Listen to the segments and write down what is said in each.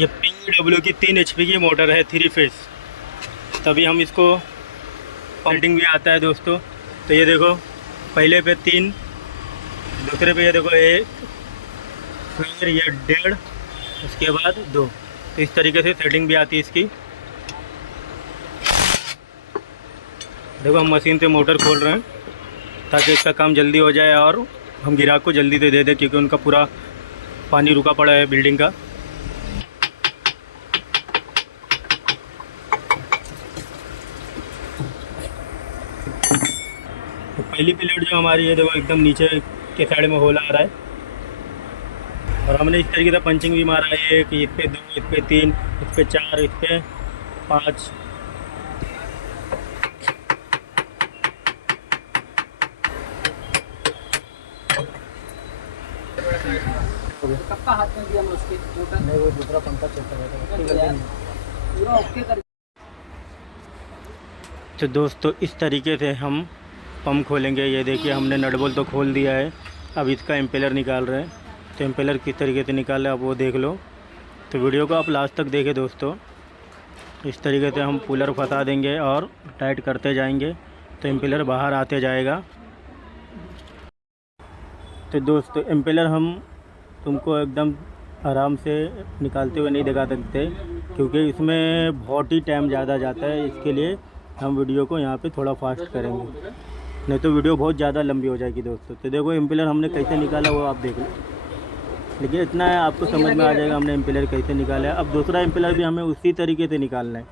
ये PW की 3 HP की मोटर है 3 फेस। तभी हम इसको पंपिंग भी आता है दोस्तों। तो ये देखो, पहले पे 3, दूसरे पे ये देखो 1, फिर ये 1.5, उसके बाद 2। तो इस तरीके से सेटिंग भी आती है इसकी। देखो हम मशीन से मोटर खोल रहे हैं ताकि इसका काम जल्दी हो जाए और हम ग्राहक को जल्दी से दे दें, क्योंकि उनका पूरा पानी रुका पड़ा है बिल्डिंग का। तो पहली प्लेट जो हमारी है देखो एकदम नीचे के साइड में होल आ रहा है, और हमने इस तरीके से पंचिंग भी मारा है। एक इस पे 2, इस पे 3, इस पे 4, इस पे 5। कब हाथ में दिया मैं उसके मोटर नहीं, वो दूसरा पंखा चेक कर रहा था। पूरा ओके कर। तो दोस्तों इस तरीके से हम पंप खोलेंगे। ये देखिए हमने नट बोल्ट तो खोल दिया है, अब इसका इम्पेलर निकाल रहे हैं। तो इम्पेलर किस तरीके से निकाल रहे हैं आप वो देख लो। तो वीडियो को आप लास्ट तक देखें दोस्तों। इस तरीके से हम पुलर फंसा देंगे और टाइट करते जाएंगे तो इम्पेलर बाहर आते जाएगा। तो दोस्तों इम्पेलर हम तुमको एकदम आराम से निकालते हुए नहीं दिखा सकते, क्योंकि इसमें बहुत ही टाइम ज़्यादा जाता है। इसके लिए हम वीडियो को यहाँ पे थोड़ा फास्ट करेंगे, नहीं तो वीडियो बहुत ज़्यादा लंबी हो जाएगी दोस्तों। तो देखो इम्पेलर हमने कैसे निकाला वो आप देख लो, लेकिन इतना है आपको समझ में आ जाएगा हमने इम्पेलर कैसे निकाला है। अब दूसरा इम्पेलर भी हमें उसी तरीके से निकालना है।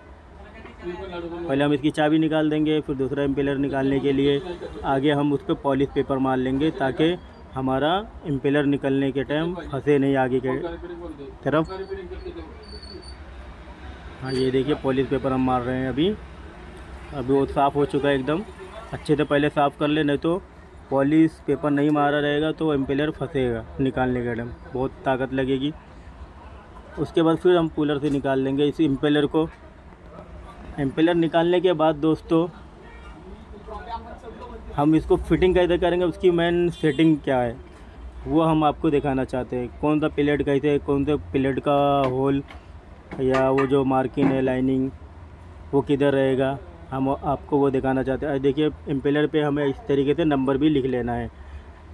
पहले हम इसकी चाबी निकाल देंगे, फिर दूसरा इम्पेलर निकालने के लिए आगे हम उस पर पॉलिश पेपर मार लेंगे, ताकि हमारा इम्पेलर निकलने के टाइम फंसे नहीं आगे के तरफ। हाँ ये देखिए पॉलिश पेपर हम मार रहे हैं अभी वो साफ़ हो चुका है एकदम। अच्छे से पहले साफ़ कर ले, नहीं तो पॉलिश पेपर नहीं मारा रहेगा तो इम्पेलर फंसेगा निकालने के टाइम, बहुत ताकत लगेगी। उसके बाद फिर हम कूलर से निकाल लेंगे इस इम्पेलर को। इम्पेलर निकालने के बाद दोस्तों हम इसको फिटिंग कैसे करेंगे, उसकी मेन सेटिंग क्या है वो हम आपको दिखाना चाहते हैं। कौन सा प्लेट कैसे, कौन सा प्लेट का होल या वो जो मार्किंग है लाइनिंग वो किधर रहेगा, हम आपको वो दिखाना चाहते हैं। देखिए इम्पेलर पे हमें इस तरीके से नंबर भी लिख लेना है।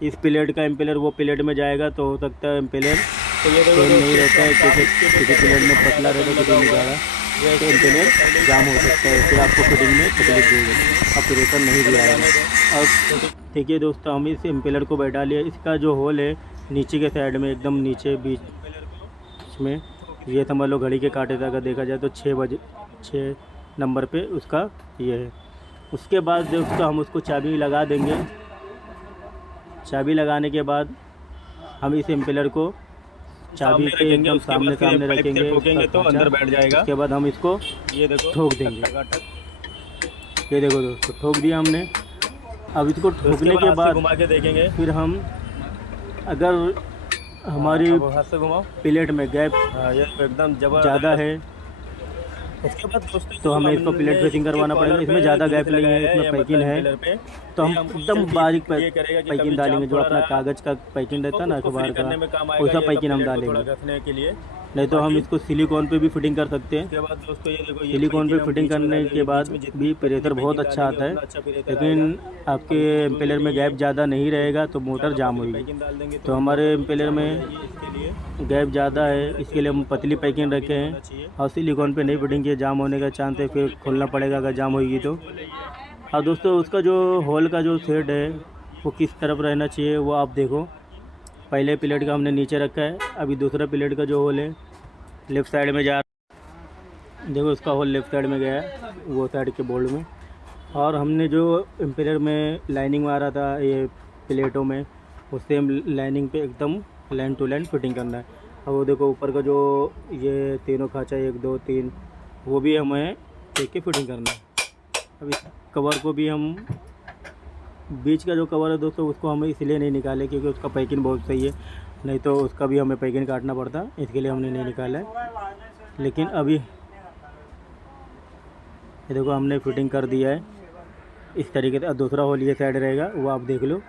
इस प्लेट का इम्पेलर वो प्लेट में जाएगा तो हो सकता है इम्पेलर सेम नहीं रहता है, किसी प्लेट में पतला रहता है, किसी में ज़्यादा, तो इम्पेलर जाम हो सकता है, फिर आपको फिटिंग में तकलीफ देगी, ऑपरेटर नहीं भी आएगा। और देखिए दोस्तों हम इस इम्पेलर को बैठा लिया। इसका जो होल है नीचे के साइड में एकदम नीचे बीच में, ये समझ लो घड़ी के कांटे से अगर देखा जाए तो 6 नंबर पे उसका ये है। उसके बाद दोस्तों हम उसको चाबी लगा देंगे। चाबी लगाने के बाद हम इस इम्पेलर को चाबी के एकदम सामने रखेंगे, ठोकेंगे तो अंदर बैठ जाएगा। उसके बाद हम इसको ये देखो ठोक देंगे। ये देखो दोस्तों ठोक दिया हमने। अब इसको ठोकने के बाद घुमा के देखेंगे। फिर हम अगर हमारी प्लेट में गैप एकदम ज़्यादा है उसके बाद दोस्तों तो हमें इसको प्लेट फिटिंग करवाना पड़ेगा। इसमें ज़्यादा गैप नहीं है, इसमें पैकिंग है, तो हम एकदम बारीक पैकिंग डालेंगे। जो अपना कागज़ का पैकिंग रहता है ना अखबार का, वैसा पैकिंग हम डालेंगे। नहीं तो हम इसको सिलिकॉन पे भी फिटिंग कर सकते हैं। सिलिकॉन पे फिटिंग करने के बाद भी प्रेशर बहुत अच्छा आता है, लेकिन आपके इम्पेलर में गैप ज़्यादा नहीं रहेगा तो मोटर जाम होगी। तो हमारे इम्पेलर में गैप ज़्यादा है, इसके लिए हम पतली पैकिंग रखे हैं और सिलिकॉन पे नहीं फिटिंग किए, जाम होने का चांस है, फिर खोलना पड़ेगा अगर जाम होगी तो। और दोस्तों उसका जो होल का जो सेट है वो किस तरफ रहना चाहिए वो आप देखो। पहले प्लेट का हमने नीचे रखा है, अभी दूसरा प्लेट का जो होल है लेफ़्ट साइड में जा रहा है। देखो उसका होल लेफ़्ट साइड में गया है वो साइड के बोल्ट में। और हमने जो इम्पेलर में लाइनिंग मारा था ये प्लेटों में, वो सेम लाइनिंग पे एकदम लाइन टू लाइन फिटिंग करना है। और वो देखो ऊपर का जो ये तीनों खाँचा 1 2 3 वो भी हमें देख के फिटिंग करना है। अब इस कवर को भी हम, बीच का जो कवर है दोस्तों उसको हम इसलिए नहीं निकाले क्योंकि उसका पैकिंग बहुत सही है, नहीं तो उसका भी हमें पैकिंग काटना पड़ता, इसके लिए हमने नहीं निकाला है। लेकिन अभी ये देखो हमने फिटिंग कर दिया है इस तरीके से। दूसरा होल ये साइड रहेगा वो आप देख लो।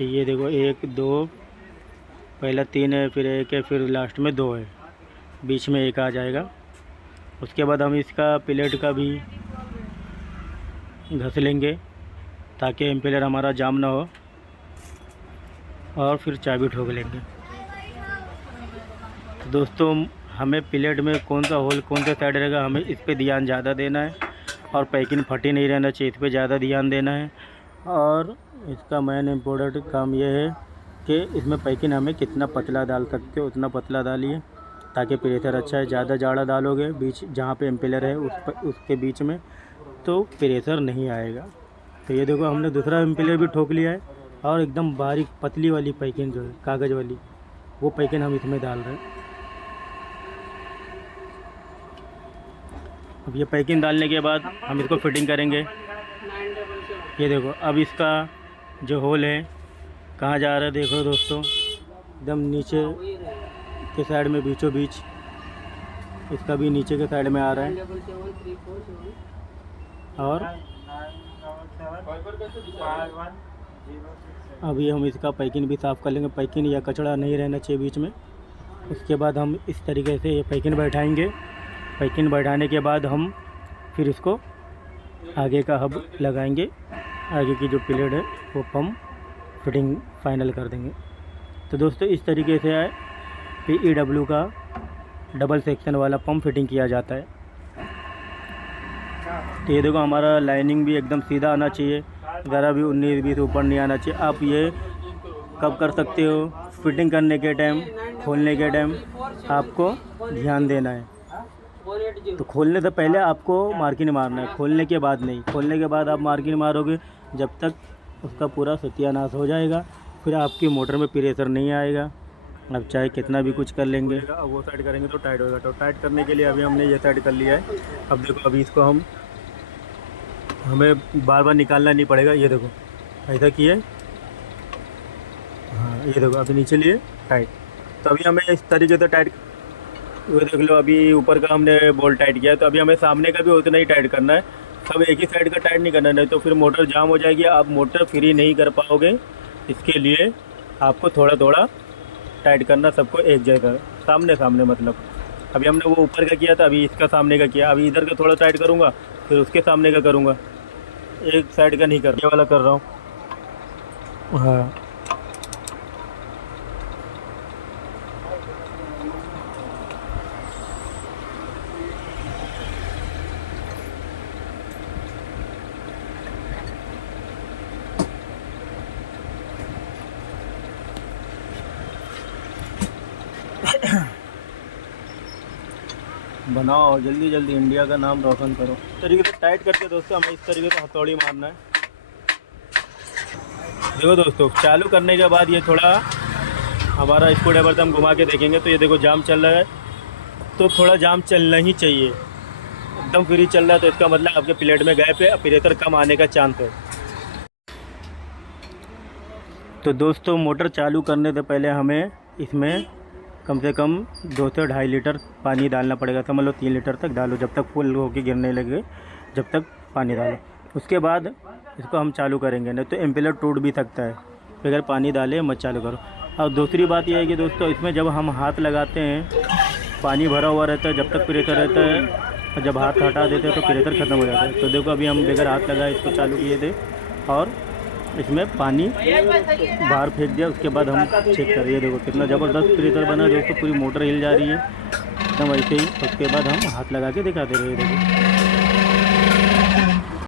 ये देखो 1 2 पहला 3 है, फिर 1 है, फिर लास्ट में 2 है, बीच में 1 आ जाएगा। उसके बाद हम इसका प्लेट का भी घस लेंगे ताकि एम्पेलर हमारा जाम ना हो, और फिर चाबी ठोक लेंगे। तो दोस्तों हमें प्लेट में कौन सा होल कौन सा साइड रहेगा, हमें इस पे ध्यान ज़्यादा देना है, और पैकिंग फटी नहीं रहना चाहिए, इस पे ज़्यादा ध्यान देना है। और इसका मेन इम्पोर्टेंट काम ये है कि इसमें पैकिंग हमें कितना पतला डाल सकते हो उतना पतला डालिए ताकि प्रेशर अच्छा है। ज़्यादा जाड़ा डालोगे बीच जहाँ पे एम्पेलर है उसके बीच में तो प्रेशर नहीं आएगा। तो ये देखो हमने दूसरा एम्पेलर भी ठोक लिया है, और एकदम बारीक पतली वाली पैकिंग जो है कागज़ वाली, वो पैकिंग हम इसमें डाल रहे हैं। अब ये पैकिंग डालने के बाद हम इसको फिटिंग करेंगे। ये देखो अब इसका जो होल है कहाँ जा रहा है, देखो दोस्तों एकदम नीचे के साइड में बीचों बीच, इसका भी नीचे के साइड में आ रहा है। और अभी हम इसका पैकिंग भी साफ़ कर लेंगे, पैकिंग या कचड़ा नहीं रहना चाहिए बीच में। उसके बाद हम इस तरीके से ये पैकिंग बैठाएंगे। पैकिंग बैठाने के बाद हम फिर इसको आगे का हब लगाएंगे, आगे की जो प्लेट है वो पंप फिटिंग फाइनल कर देंगे। तो दोस्तों इस तरीके से PEW का डबल सेक्शन वाला पंप फिटिंग किया जाता है। तो ये देखो हमारा लाइनिंग भी एकदम सीधा आना चाहिए, ज़रा भी 19-20 ऊपर नहीं आना चाहिए। आप ये कब कर सकते हो, फिटिंग करने के टाइम, खोलने के टाइम आपको ध्यान देना है। तो खोलने से पहले आपको मार्किंग मारना है, खोलने के बाद नहीं। खोलने के बाद आप मार्किंग मारोगे जब तक उसका पूरा सत्यानाश हो जाएगा, फिर आपकी मोटर में प्रेशर नहीं आएगा। अब चाहे कितना भी कुछ कर लेंगे, अब वो साइड करेंगे तो टाइट होगा। तो टाइट करने के लिए अभी हमने ये साइड कर लिया है। अब देखो अभी इसको हमें बार बार निकालना नहीं पड़ेगा। ये देखो ऐसा किए, हाँ ये देखो अभी नीचे लिए टाइट। तो अभी हमें इस तरीके से टाइट, वो देख लो अभी ऊपर का हमने बोल्ट टाइट किया है। तो अभी हमें सामने का भी उतना ही टाइट करना है, सब एक ही साइड का टाइट नहीं करना, नहीं तो फिर मोटर जाम हो जाएगी, आप मोटर फ्री नहीं कर पाओगे। इसके लिए आपको थोड़ा थोड़ा टाइट करना, सबको एक जगह सामने मतलब। अभी हमने वो ऊपर का किया था, अभी इसका सामने का किया। अभी इधर का थोड़ा टाइट करूँगा, फिर उसके सामने का करूँगा, एक साइड का नहीं कर, ये वाला कर रहा हूँ। हाँ बनाओ जल्दी जल्दी, इंडिया का नाम रोशन करो। इस तरीके से टाइट करके दोस्तों हमें इस तरीके से हथौड़ी मारना है। देखो दोस्तों चालू करने के बाद ये थोड़ा हमारा स्क्रू ड्राइवर से हम घुमा के देखेंगे तो ये देखो जाम चल रहा है। तो थोड़ा जाम चलना ही चाहिए, एकदम फ्री चल रहा है तो इसका मतलब आपके प्लेट में गैप है, प्रेशर कम आने का चांस है। तो दोस्तों मोटर चालू करने से पहले हमें इसमें कम से कम 2 से 2.5 लीटर पानी डालना पड़ेगा। समझ लो 3 लीटर तक डालो, जब तक फुल होके गिरने लगे जब तक पानी डालो। उसके बाद इसको हम चालू करेंगे, नहीं तो एम्पेलर टूट भी सकता है। बगैर पानी डाले मत चालू करो। और दूसरी बात यह है कि दोस्तों इसमें जब हम हाथ लगाते हैं पानी भरा हुआ रहता है, जब तक प्रेशर रहता है, और जब हाथ हटा देते हैं तो प्रेशर ख़त्म हो जाता है। तो देखो अभी हम बगैर हाथ लगाए इसको चालू किए थे और इसमें पानी बाहर फेंक दिया। उसके बाद हम चेक कर, ये देखो कितना ज़बरदस्त प्रेशर बना दोस्तों, पूरी मोटर हिल जा रही है एकदम ऐसे ही। उसके बाद हम हाथ लगा के दिखाते रहे, देखो